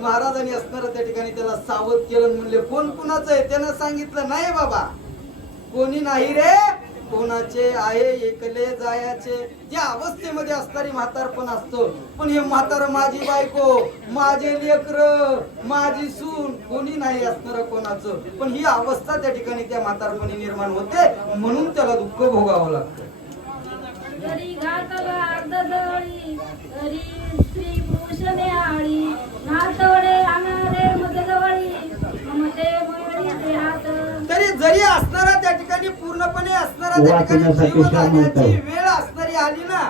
महाराजांनी असणार त्या ठिकाणी त्याला सावध केलं म्हणले कोण कुणाचं आहे? त्यानं सांगितलं नाही बाबा. कोणी नाही रे. कोणाचे आहे? एकले जायाचे. या अवस्थेमध्ये असणारी म्हातारपण असतो. पण हे म्हातार माझी बायको माझे लेकर माझी सून. कोणी नाही असणार कोणाचं. पण ही अवस्था त्या ठिकाणी त्या म्हातारपणी निर्माण होते. म्हणून त्याला दुःख भोगावं लागतं. पुरुष न्याळी नातवडे अनारे मजगवळी ममते ते हात तरी जरी असणारा त्या ठिकाणी पूर्णपणे असणारा त्या ठिकाणी जीव जाण्याची. वेळ असणारी आली ना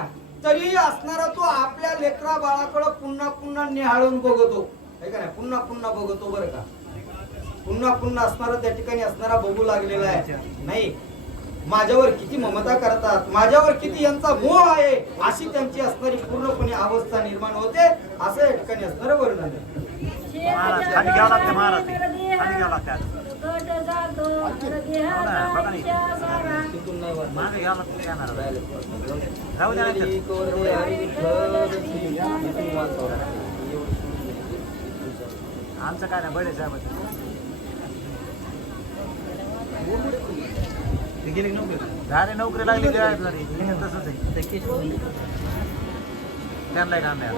तरी असणारा तो आपल्या लेकरा बाळाकडे पुन्हा पुन्हा निहाळून बघतो. है का नाही? पुन्हा पुन्हा बघतो बरं का. पुन्हा पुन्हा असणारा त्या ठिकाणी असणारा बघू लागलेला आहे. नाही माझ्यावर किती ममता करतात माझ्यावर किती यांचा मोह आहे अशी त्यांची असणारी पूर्णपणे अवस्था निर्माण होते असं या ठिकाणी असणारं वर्णन आहे. महाराज, नाही. आमचं काय नाही बडे साहेब. गेले नोकरी झाले नोकरी लागली तसंच आहे. त्यांना काम नाही.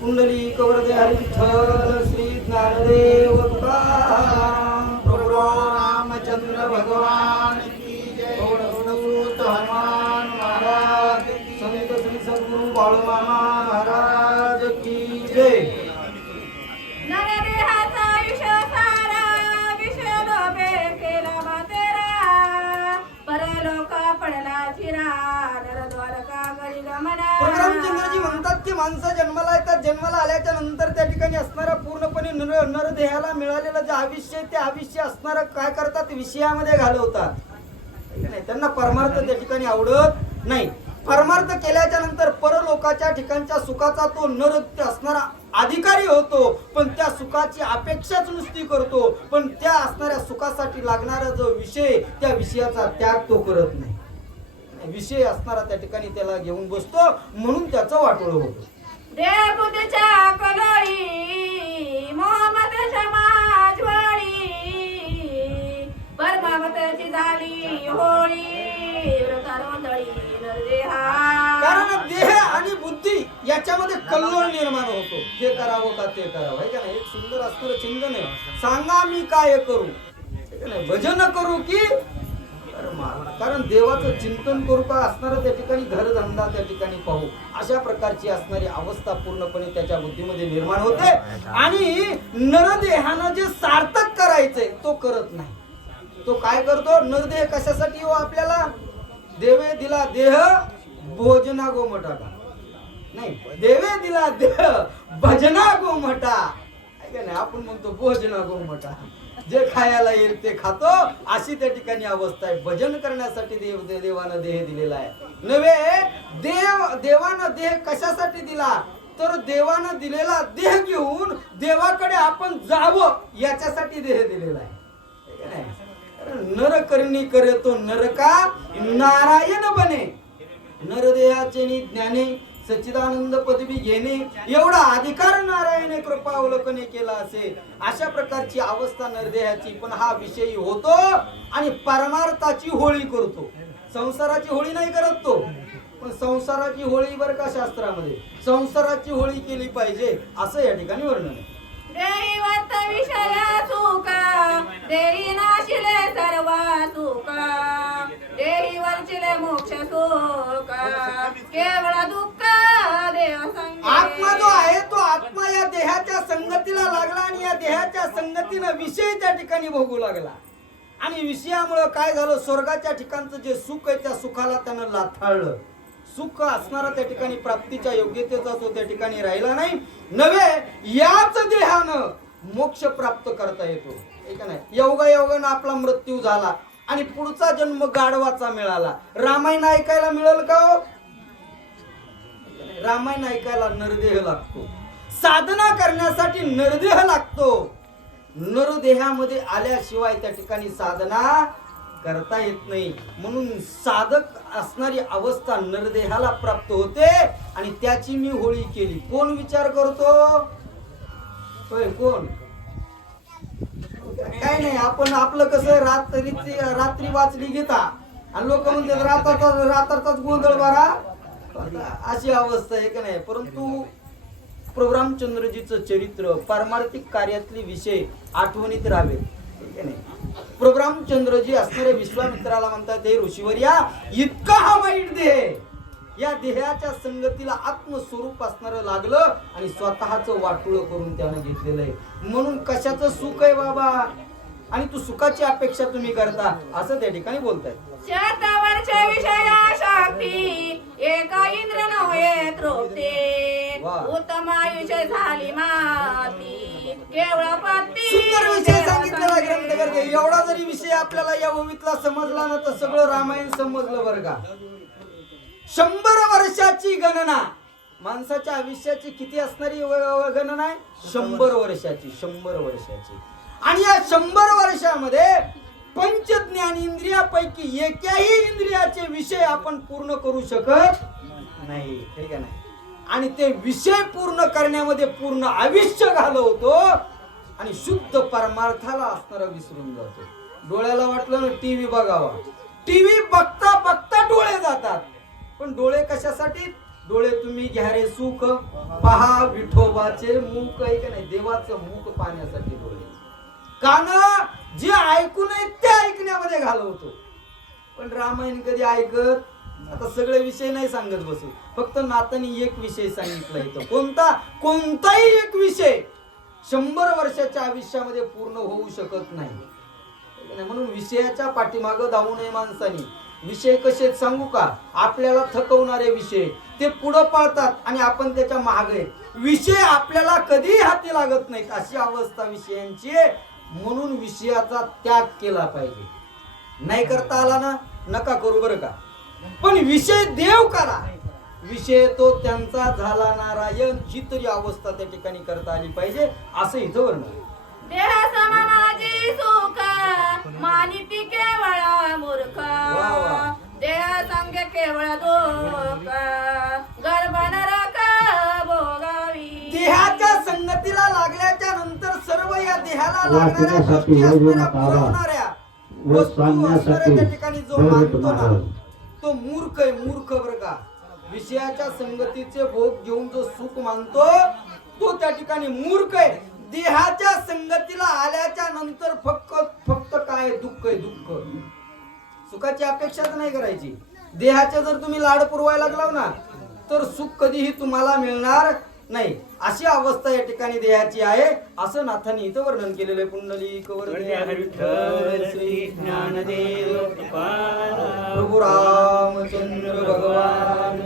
कुंडली कवरदे हरी विठ्ठल श्री ज्ञानदेव प्रभू रामचंद्र भगवान की जय. हनुमान माणसं जन्माला येतात जन्माला आल्याच्यानंतर त्या ठिकाणी असणारा पूर्णपणे नर नरदेहाला मिळालेलं जे आयुष्य आहे ते आयुष्य असणारं काय करतात? विषयामध्ये घालवतात. नाही? त्यांना परमार्थ त्या ठिकाणी आवडत नाही. परमार्थ केल्याच्यानंतर परलोकाच्या ठिकाणच्या सुखाचा तो नर असणारा अधिकारी होतो पण त्या सुखाची अपेक्षाच नुसती करतो. पण त्या असणाऱ्या सुखासाठी लागणारा जो विषय त्या विषयाचा त्याग तो करत नाही. विषय असणारा त्या ठिकाणी त्याला घेऊन बसतो म्हणून त्याचं वाटोळ होतं. कारण देह आणि बुद्धी याच्यामध्ये कल्लोळ निर्माण होतो. हे करावं का ते करावं. आहे का नाही? एक सुंदर असणार चिंतन आहे. सांगा मी काय करू? भजन करू की कारण देवाचं चिंतन करू का असणारं त्या ठिकाणी घरधंदा त्या ठिकाणी पाहू. अशा प्रकारची असणारी अवस्था पूर्णपणे त्याच्या बुद्धीमध्ये निर्माण होते. आणि नरदेहानं जे सार्थक करायचंय तो करत नाही. तो काय करतो? नरदेह कशासाठी हो आपल्याला? देवे दिला देह भोजना गोमटाला. नाही देवे दिला देह भजना गोमटा. आहे का नाही आपण म्हणतो भोजना गोमटा जे खायला येईल ते खातो. अशी त्या ठिकाणी अवस्था आहे. भजन करण्यासाठी देव देवानं देह दिलेला आहे. नव्हे देव देवानं देह कशासाठी दिला? तर देवानं दिलेला देह घेऊन देवाकडे आपण जावं याच्यासाठी देह दिलेला आहे. नरकर्णी का करे तो नरका नारायण बने. नरदेहाचे नि ज्ञाने सच्चिदानंद पदवी घेणे एवढा अधिकार नारायण कृपा अवलोकने केला असेल. अशा प्रकारची अवस्था नरदेहाची पण हा विषयी होतो आणि परमार्थाची होळी करतो. संसाराची होळी नाही करत तो. पण संसाराची होळी बर का शास्त्रामध्ये? संसाराची होळी केली पाहिजे असं या ठिकाणी वर्णन आहे. देवत विषय आत्मा जो आहे तो आत्मा या देहाच्या संगतीला लागला आणि या देहाच्या संगतीनं विषय त्या ठिकाणी भोगू लागला. आणि विषयामुळं काय झालं? स्वर्गाच्या ठिकाणचं जे सुख आहे त्या सुखाला त्यानं लाथाळलं. सुख असणारा त्या ठिकाणी प्राप्तीच्या योग्यतेचा तो त्या ठिकाणी राहिला नाही. नव्हे याच देहानं मोक्ष प्राप्त करता येतो. नाही योगा योगानं आपला मृत्यू झाला आणि पुढचा जन्म गाढवाचा मिळाला. रामायण ऐकायला मिळेल का हो? रामायण ऐकायला नरदेह लागतो. साधना करण्यासाठी नरदेह लागतो. नरदेहामध्ये आल्याशिवाय त्या ठिकाणी साधना करता येत नाही. म्हणून साधक असणारी अवस्था नरदेहाला प्राप्त होते आणि त्याची मी होळी केली. कोण विचार करतो? होय कोण? काय नाही आपण आपलं कसं रात्रीची रात्री वाचली घेता आणि लोक म्हणतात रात्राचा रात्राचाच गोंधळ बारा अशी अवस्था आहे का नाही? परंतु प्रभू रामचंद्रजीचं चरित्र पारमार्थिक कार्यातले विषय आठवणीत राहावे. है नाही? प्रभू रामचंद्रजी असणाऱ्या विश्वामित्राला म्हणतात हे ऋषीवर्या इतका हा वाईट देह या देहाच्या संगतीला आत्मस्वरूप असणार लागलं आणि स्वतःच वाटुळ करून त्यानं घेतलेलं आहे. म्हणून कशाचं सुख आहे बाबा? आणि तू सुखाची अपेक्षा तुम्ही करता? असं त्या ठिकाणी बोलताय विषया शक्ती एका इंद्र नव्हे तृप्ती. उत्तम आयुष्य झाली माती. केवळ पत्ती एवढा जरी विषय आपल्याला या भूमीतला समजला ना तर सगळं रामायण समजलं बरं का? शंभर वर्षाची गणना. माणसाच्या आयुष्याची किती असणारी गणना आहे? शंभर वर्षाची शंभर वर्षाची. आणि या शंभर वर्षामध्ये पंचज्ञान इंद्रियापैकी एकाही इंद्रियाचे विषय आपण पूर्ण करू शकत नाही. ठीक आहे नाही आणि ते विषय पूर्ण करण्यामध्ये पूर्ण आयुष्य घालवतो आणि शुद्ध परमार्थाला असणारा विसरून जातो. डोळ्याला वाटलं ना टीव्ही बघावा. टीव्ही बघता बघता डोळे जातात. पण डोळे कशासाठी? डोळे तुम्ही घ्या रे सुख. पहा विठोबाचे मुख आहे का नाही देवाचं मुख पाहण्यासाठी डोळे. कान जे ऐकू नये ते ऐकण्यामध्ये घालवतो. पण रामायण कधी ऐकत? आता सगळे विषय नाही सांगत बसू. फक्त नातानी एक विषय सांगितला इथं. कोणता? कोणताही एक विषय शंभर वर्षाच्या आयुष्यामध्ये पूर्ण होऊ शकत नाही. म्हणून विषयाच्या पाठीमागं धावू नये माणसानी. विषय कसे सांगू का? आपल्याला थकवणारे विषय ते पुढं पळतात आणि आपण त्याच्यामागे विषय आपल्याला कधीही हाती लागत नाहीत. अशी अवस्था विषयांची म्हणून विषयाचा त्याग केला पाहिजे. नाही करता आला ना नका करू बरं का. पण विषय देव करा. विषय तो त्यांचा झाला नारायण ही तरी अवस्था त्या ठिकाणी करता आली पाहिजे असं इथं वर्णन केवळ मूर्ख. देह संग केवळ या देहाला लागणाऱ्या वाचण्यासाठी गोष्टी वैभव असणाऱ्या नकावा. पुरवणाऱ्या व वस्तू सांगण्यासाठी असणाऱ्या त्या ठिकाणी जो मानतो ना. तो मूर्ख आहे मूर्ख बर का विषयाच्या संगतीचे भोग घेऊन जो सुख मानतो तो त्या ठिकाणी मूर्ख आहे देहाच्या संगतीला आल्याच्यानंतर फक्त फक्त काय? दुःख आहे दुःख सुखाची अपेक्षाच नाही करायची देहाचे जर तुम्ही लाड पुरवायला लागलाव ना तर सुख कधीही तुम्हाला मिळणार नाही अशी अवस्था या ठिकाणी देहाची आहे असं नाथांनी इथं वर्णन केलेलं आहे. पुंडली कवर श्री ज्ञानदेव प्रभू रामचंद्र भगवान.